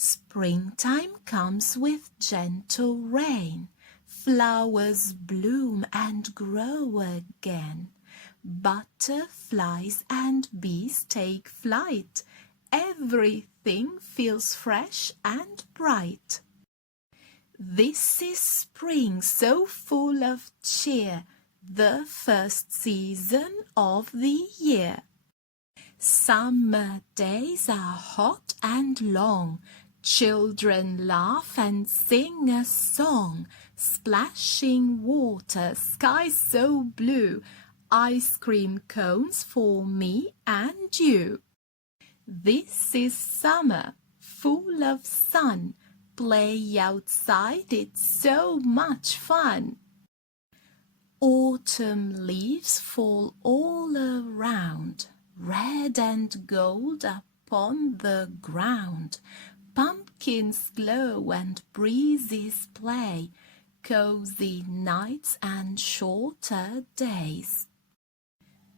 Springtime comes with gentle rain. Flowers bloom and grow again. Butterflies and bees take flight. Everything feels fresh and bright. This is spring so full of cheer, the first season of the year. Summer days are hot and long. Children laugh and sing a song. Splashing water, sky so blue. Ice cream cones for me and you. This is summer, full of sun. Play outside, it's so much fun. Autumn leaves fall all around, red and gold upon the ground. Pumpkins glow and breezes play, cozy nights and shorter days.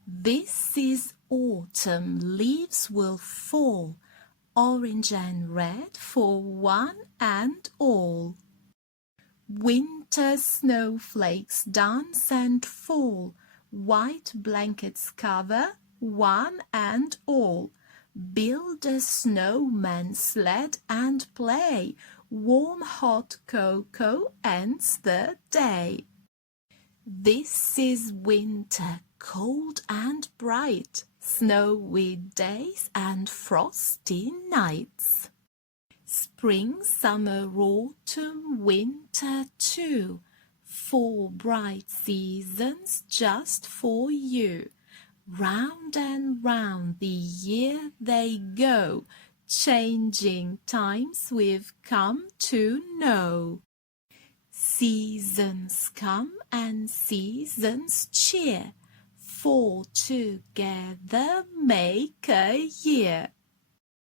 This is autumn, leaves will fall, orange and red for one and all. Winter snowflakes dance and fall, white blankets cover one and all. Build a snowman, sled and play, warm hot cocoa ends the day. This is winter, cold and bright, snowy days and frosty nights. Spring, summer, autumn, winter too, 4 bright seasons just for you. Round and round the year they go, changing times we've come to know. Seasons come and seasons cheer, 4 together make a year.